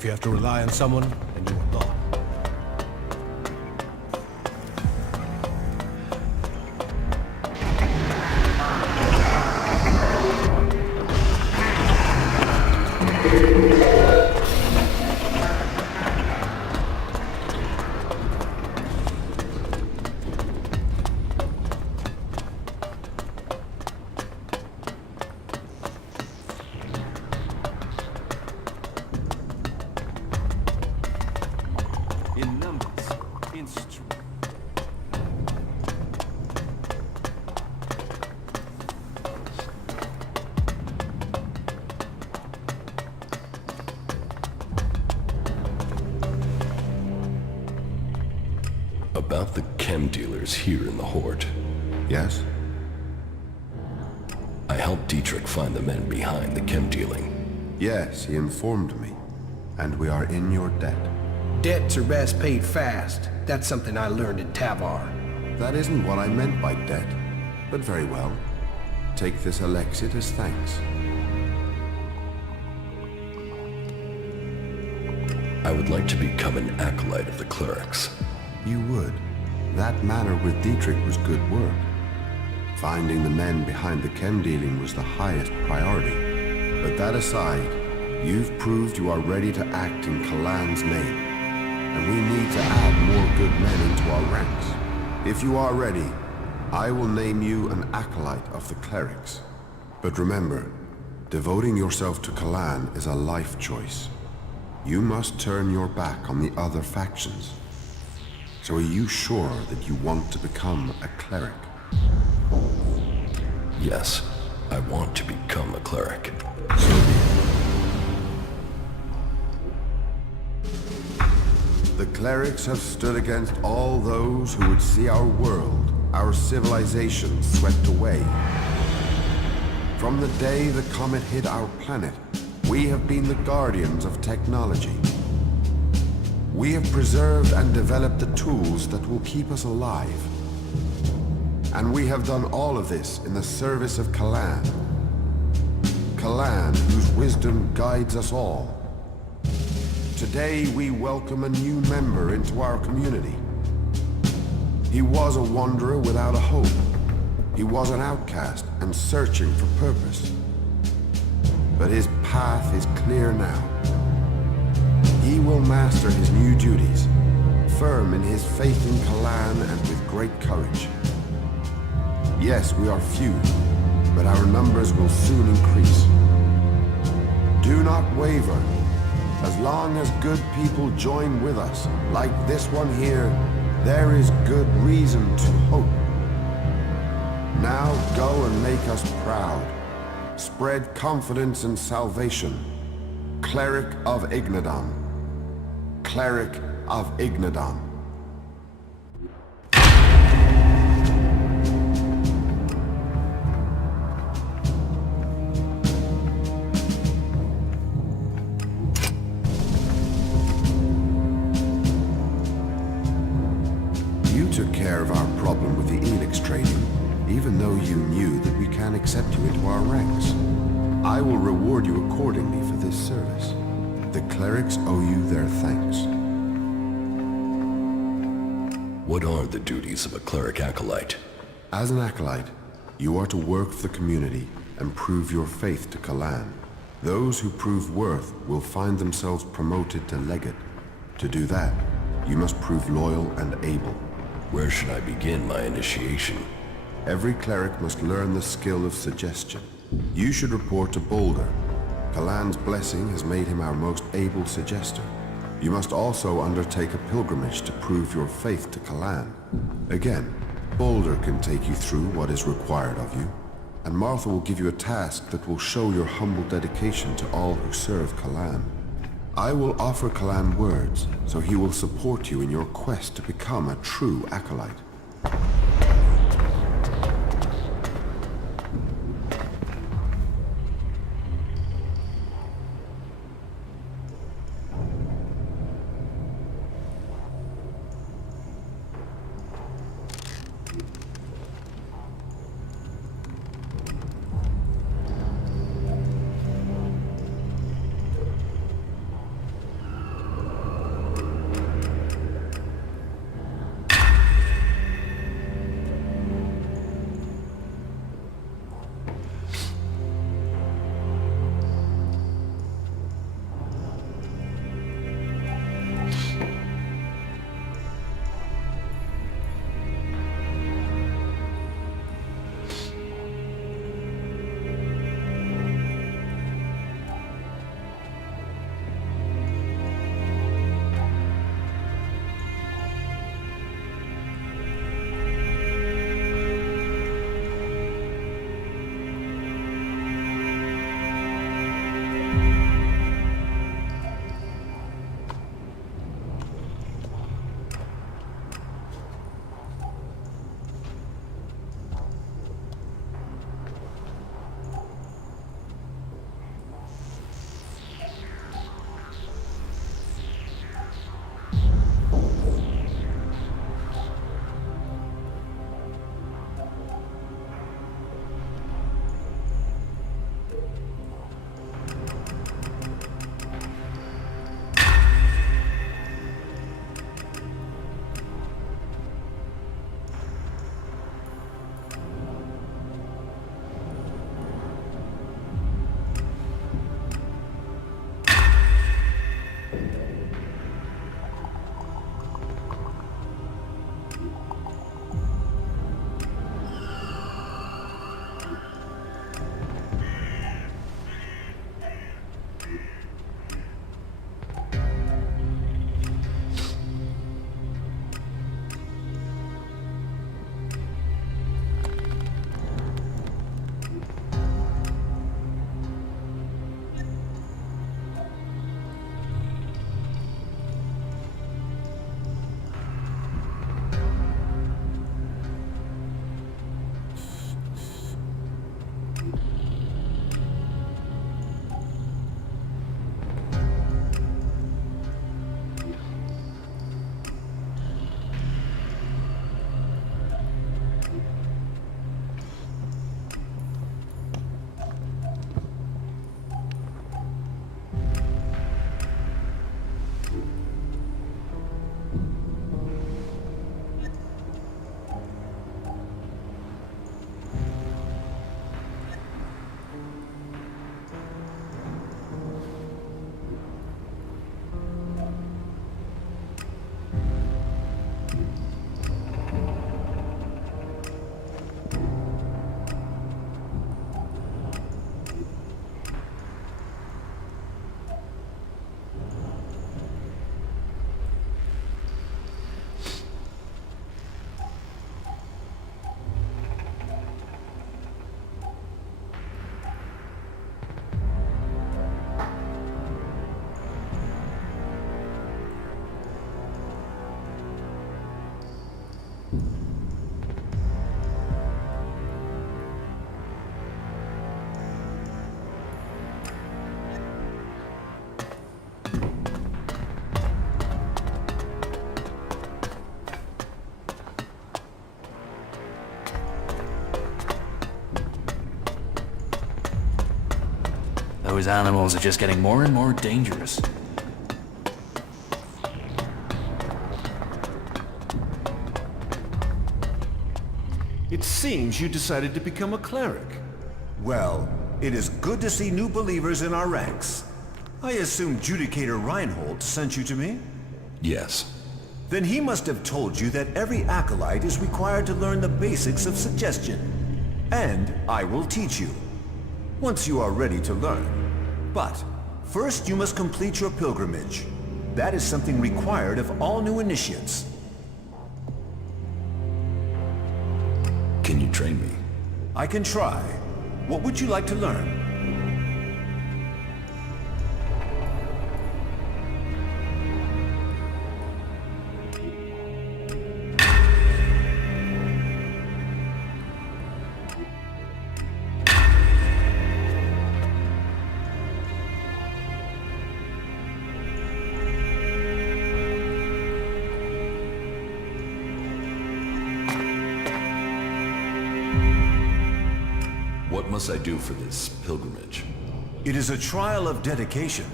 If you have to rely on someone, then you are gone. About the chem dealers here in the Horde. Yes? I helped Dietrich find the men behind the chem dealing. Yes, he informed me. And we are in your debt. Debts are best paid fast. That's something I learned at Tavar. That isn't what I meant by debt. But very well. Take this Alexit as thanks. I would like to become an acolyte of the clerics. You would. That manner with Dietrich was good work. Finding the men behind the chem dealing was the highest priority. But that aside, you've proved you are ready to act in Kalan's name. And we need to add more good men into our ranks. If you are ready, I will name you an acolyte of the clerics. But remember, devoting yourself to Kalan is a life choice. You must turn your back on the other factions. So are you sure that you want to become a cleric? Yes, I want to become a cleric. So be it. The clerics have stood against all those who would see our world, our civilization swept away. From the day the comet hit our planet, we have been the guardians of technology. We have preserved and developed the tools that will keep us alive. And we have done all of this in the service of Kalan. Kalan, whose wisdom guides us all. Today we welcome a new member into our community. He was a wanderer without a hope. He was an outcast and searching for purpose. But his path is clear now. He will master his new duties, firm in his faith in Kalan and with great courage. Yes, we are few, but our numbers will soon increase. Do not waver. As long as good people join with us, like this one here, there is good reason to hope. Now go and make us proud. Spread confidence and salvation. Cleric of Ignadon. Cleric of Ignadon. You took care of our problem with the Elex trading, even though you knew that we can't accept you into our ranks. I will reward you accordingly for this service. The clerics owe you their thanks. What are the duties of a cleric acolyte? As an acolyte, you are to work for the community and prove your faith to Kalan. Those who prove worth will find themselves promoted to legate. To do that, you must prove loyal and able. Where should I begin my initiation? Every cleric must learn the skill of suggestion. You should report to Boulder. Kalan's blessing has made him our most able suggester. You must also undertake a pilgrimage to prove your faith to Kalan. Again, Boulder can take you through what is required of you, and Martha will give you a task that will show your humble dedication to all who serve Kalan. I will offer Kalan words, so he will support you in your quest to become a true acolyte. Those animals are just getting more and more dangerous. It seems you decided to become a cleric. Well, it is good to see new believers in our ranks. I assume Judicator Reinhold sent you to me? Yes. Then he must have told you that every acolyte is required to learn the basics of suggestion. And I will teach you, once you are ready to learn. But first you must complete your pilgrimage. That is something required of all new initiates. Can you train me? I can try. What would you like to learn? What must I do for this pilgrimage? It is a trial of dedication.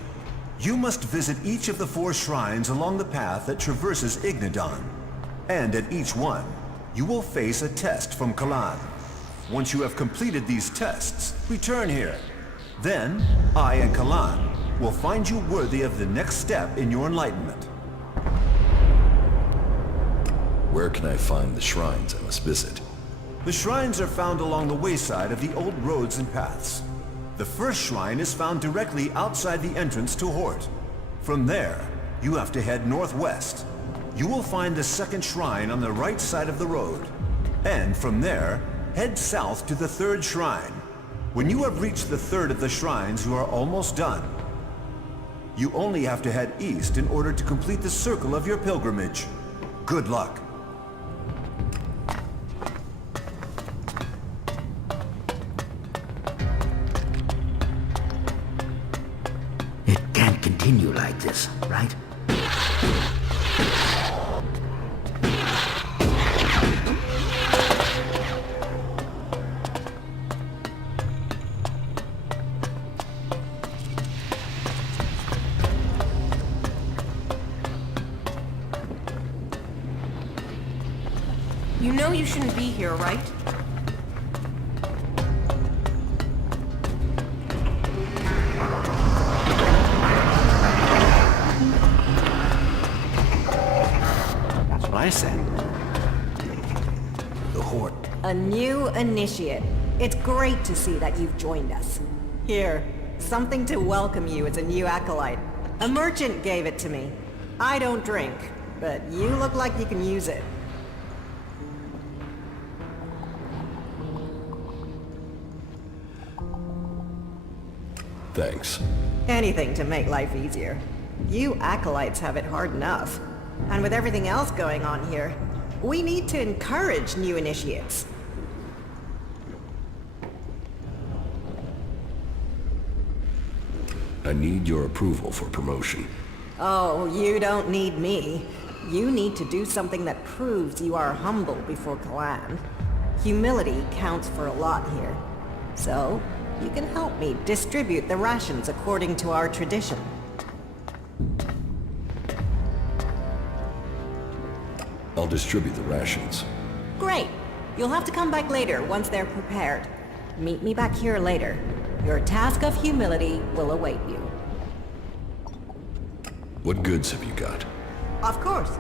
You must visit each of the 4 shrines along the path that traverses Ignadon. And at each one, you will face a test from Kalan. Once you have completed these tests, return here. Then, I and Kalan will find you worthy of the next step in your enlightenment. Where can I find the shrines I must visit? The shrines are found along the wayside of the old roads and paths. The first shrine is found directly outside the entrance to Hort. From there, you have to head northwest. You will find the second shrine on the right side of the road. And from there, head south to the 3rd shrine. When you have reached the 3rd of the shrines, you are almost done. You only have to head east in order to complete the circle of your pilgrimage. Good luck. It can't continue like this, right? You know you shouldn't be here, right? That's what I said. The Hort. A new initiate. It's great to see that you've joined us. Here, something to welcome you as a new acolyte. A merchant gave it to me. I don't drink, but you look like you can use it. Thanks. Anything to make life easier. You acolytes have it hard enough. And with everything else going on here, we need to encourage new initiates. I need your approval for promotion. Oh, you don't need me. You need to do something that proves you are humble before Kalan. Humility counts for a lot here. So, you can help me distribute the rations according to our tradition. I'll distribute the rations. Great! You'll have to come back later once they're prepared. Meet me back here later. Your task of humility will await you. What goods have you got? Of course.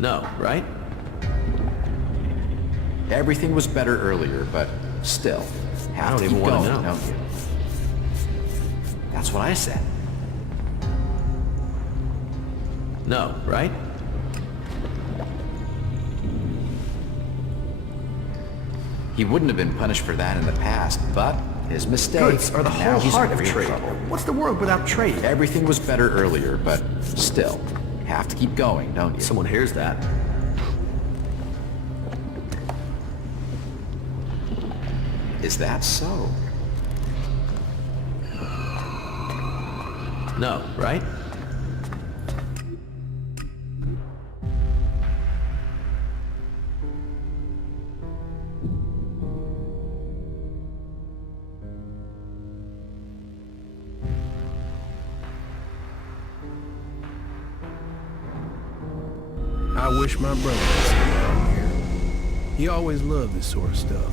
No, right? Everything was better earlier, but still. I don't even want to know. Don't you? That's what I said. No, right? He wouldn't have been punished for that in the past, but his mistakes. Goods are the and now whole he's heart in of real trade. trouble. What's the world without trade? Everything was better earlier, but still. Have to keep going, don't you? Someone hears that. Is that so? No, right? I wish my brother was still around here. He always loved this sort of stuff.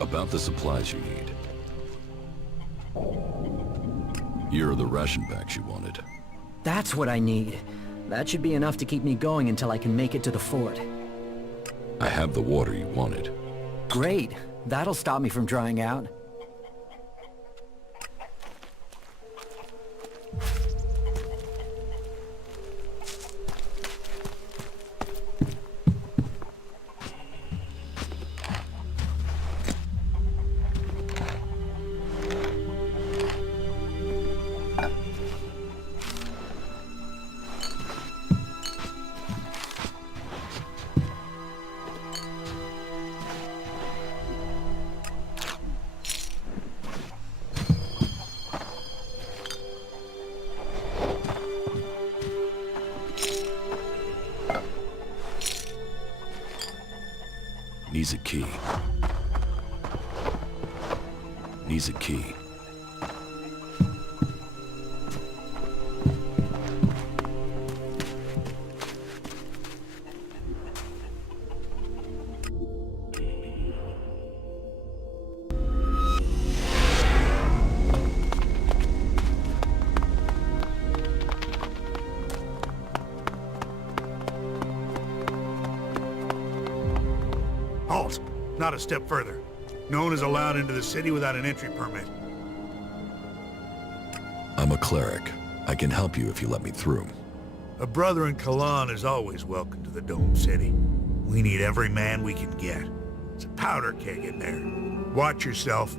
About the supplies you need. Here are the ration packs you wanted. That's what I need. That should be enough to keep me going until I can make it to the fort. I have the water you wanted. Great. That'll stop me from drying out. Needs a key. Needs a key. Halt! Not a step further. No one is allowed into the city without an entry permit. I'm a cleric. I can help you if you let me through. A brother in Kalan is always welcome to the Dome City. We need every man we can get. It's a powder keg in there. Watch yourself.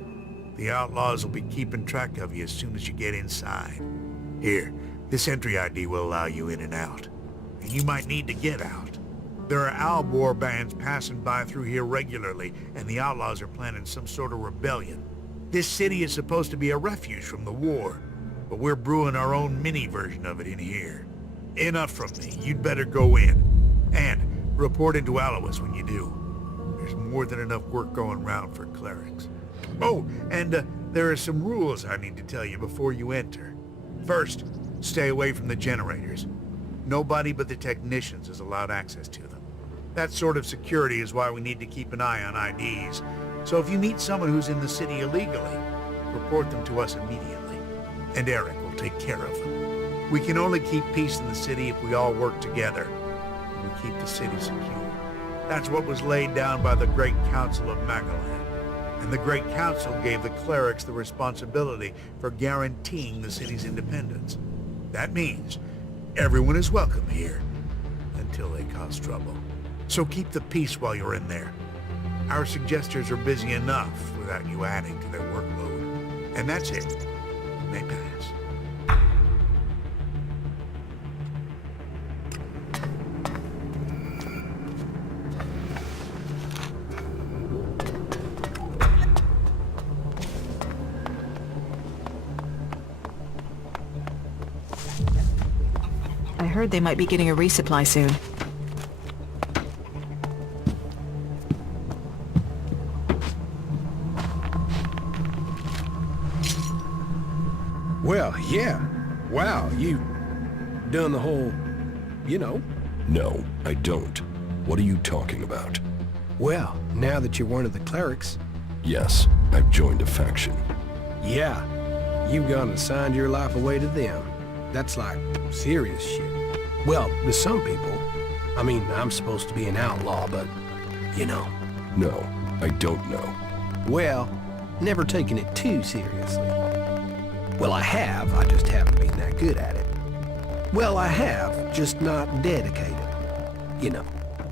The outlaws will be keeping track of you as soon as you get inside. Here, this entry ID will allow you in and out. And you might need to get out. There are Albor bands passing by through here regularly, and the outlaws are planning some sort of rebellion. This city is supposed to be a refuge from the war, but we're brewing our own mini version of it in here. Enough from me. You'd better go in. And report into Alois when you do. There's more than enough work going round for clerics. Oh, and there are some rules I need to tell you before you enter. First, stay away from the generators. Nobody but the technicians is allowed access to them. That sort of security is why we need to keep an eye on IDs. So if you meet someone who's in the city illegally, report them to us immediately, and Eric will take care of them. We can only keep peace in the city if we all work together, and we keep the city secure. That's what was laid down by the Great Council of Magaland. And the Great Council gave the clerics the responsibility for guaranteeing the city's independence. That means everyone is welcome here, until they cause trouble. So keep the peace while you're in there. Our suggesters are busy enough without you adding to their workload. And that's it. You may pass. I heard they might be getting a resupply soon. Well, yeah. Wow, you done the whole, you know. No, I don't. What are you talking about? Well, now that you're one of the clerics. Yes, I've joined a faction. Yeah, you've gone and signed your life away to them. That's like serious shit. Well, to some people. I mean, I'm supposed to be an outlaw, but, you know. No, I don't know. Well, never taken it too seriously. Well, I have, I just haven't been that good at it. Well, I have, just not dedicated. You know.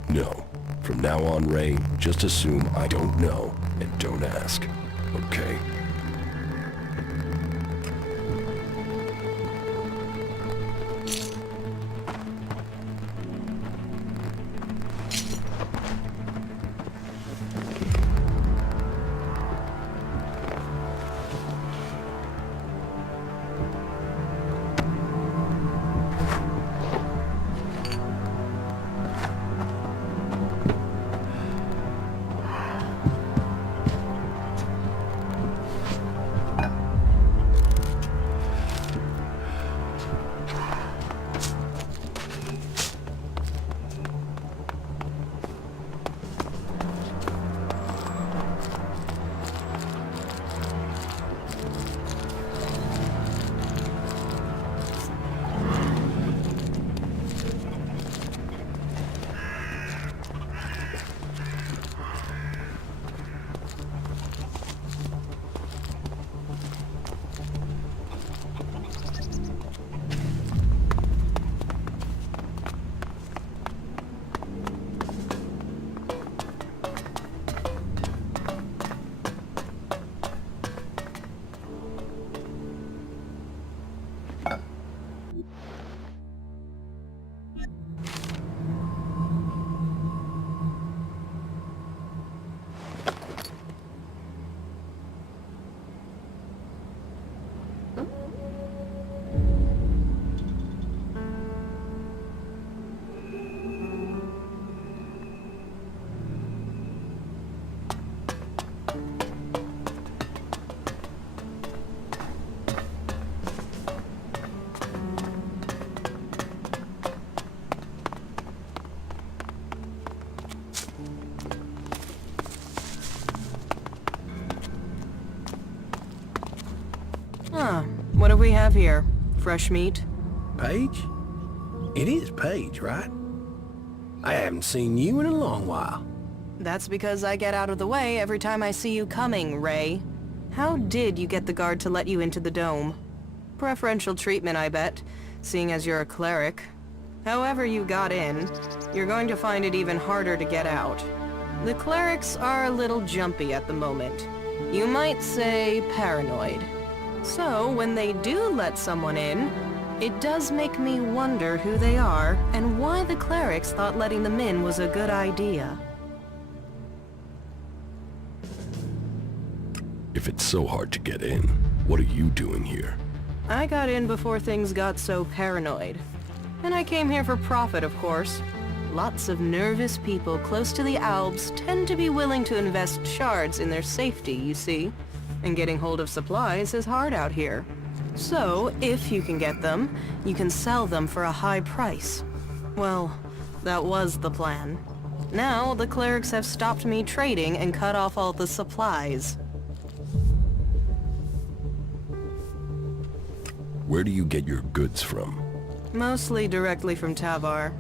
No. From now on, Ray, just assume I don't know and don't ask. Okay? What do we have here? Fresh meat? Paige? It is Paige, right? I haven't seen you in a long while. That's because I get out of the way every time I see you coming, Ray. How did you get the guard to let you into the dome? Preferential treatment, I bet, seeing as you're a cleric. However you got in, you're going to find it even harder to get out. The clerics are a little jumpy at the moment. You might say paranoid. So, when they do let someone in, it does make me wonder who they are and why the clerics thought letting them in was a good idea. If it's so hard to get in, what are you doing here? I got in before things got so paranoid. And I came here for profit, of course. Lots of nervous people close to the Alps tend to be willing to invest shards in their safety, you see. And getting hold of supplies is hard out here. So, if you can get them, you can sell them for a high price. Well, that was the plan. Now, the clerics have stopped me trading and cut off all the supplies. Where do you get your goods from? Mostly directly from Tavar.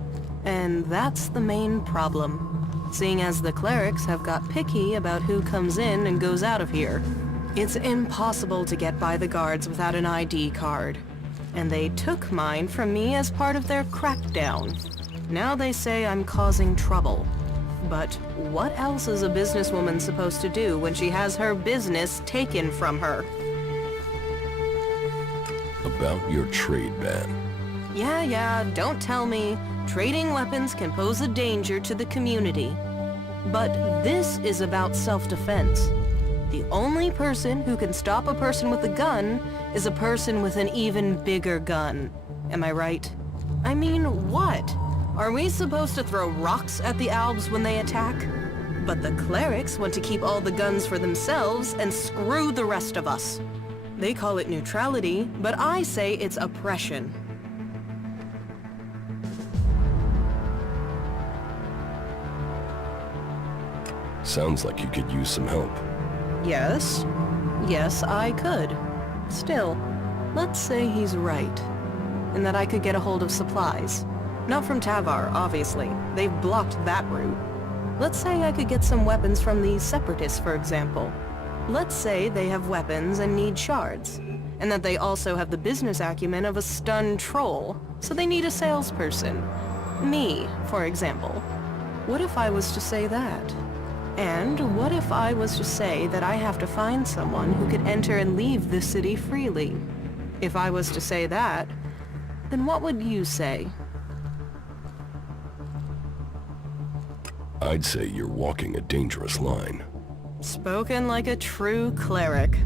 And that's the main problem. Seeing as the clerics have got picky about who comes in and goes out of here. It's impossible to get by the guards without an ID card. And they took mine from me as part of their crackdown. Now they say I'm causing trouble. But what else is a businesswoman supposed to do when she has her business taken from her? About your trade ban. Yeah, don't tell me. Trading weapons can pose a danger to the community. But this is about self-defense. The only person who can stop a person with a gun is a person with an even bigger gun. Am I right? I mean, what? Are we supposed to throw rocks at the Albs when they attack? But the clerics want to keep all the guns for themselves and screw the rest of us. They call it neutrality, but I say it's oppression. Sounds like you could use some help. Yes, I could. Still, let's say he's right, and that I could get a hold of supplies. Not from Tavar, obviously. They've blocked that route. Let's say I could get some weapons from the Separatists, for example. Let's say they have weapons and need shards, and that they also have the business acumen of a stunned troll, so they need a salesperson. Me, for example. What if I was to say that? And what if I was to say that I have to find someone who could enter and leave this city freely? If I was to say that, then what would you say? I'd say you're walking a dangerous line. Spoken like a true cleric.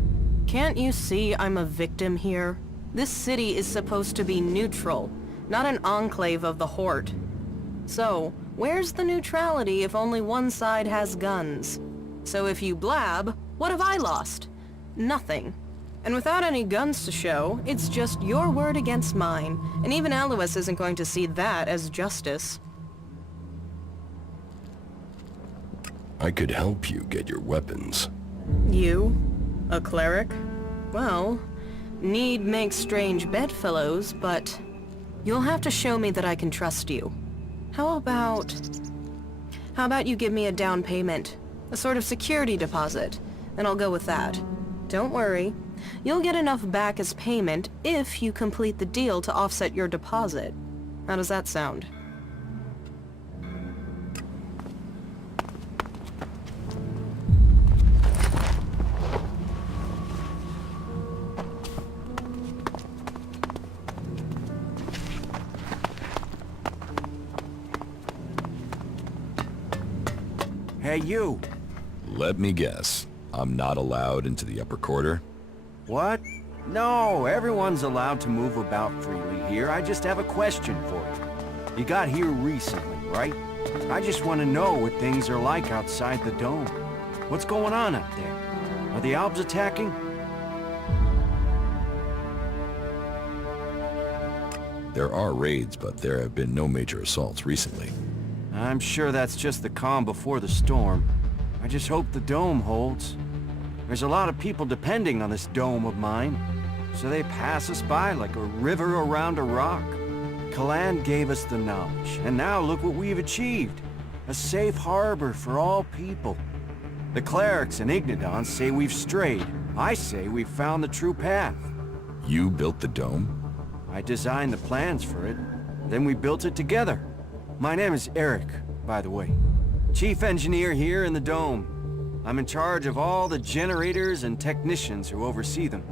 Can't you see I'm a victim here? This city is supposed to be neutral, not an enclave of the Horde. So, where's the neutrality if only one side has guns? So if you blab, what have I lost? Nothing. And without any guns to show, it's just your word against mine, and even Alois isn't going to see that as justice. I could help you get your weapons. You? A cleric? Well, need makes strange bedfellows, but you'll have to show me that I can trust you. How about you give me a down payment? A sort of security deposit, and I'll go with that. Don't worry. You'll get enough back as payment if you complete the deal to offset your deposit. How does that sound? Hey, you! Let me guess. I'm not allowed into the upper quarter? What? No, everyone's allowed to move about freely here. I just have a question for you. You got here recently, right? I just want to know what things are like outside the dome. What's going on up there? Are the Albs attacking? There are raids, but there have been no major assaults recently. I'm sure that's just the calm before the storm. I just hope the dome holds. There's a lot of people depending on this dome of mine, so they pass us by like a river around a rock. Kalan gave us the knowledge, and now look what we've achieved. A safe harbor for all people. The clerics and Ignodons say we've strayed. I say we've found the true path. You built the dome? I designed the plans for it, then we built it together. My name is Eric, by the way. Chief engineer here in the dome. I'm in charge of all the generators and technicians who oversee them.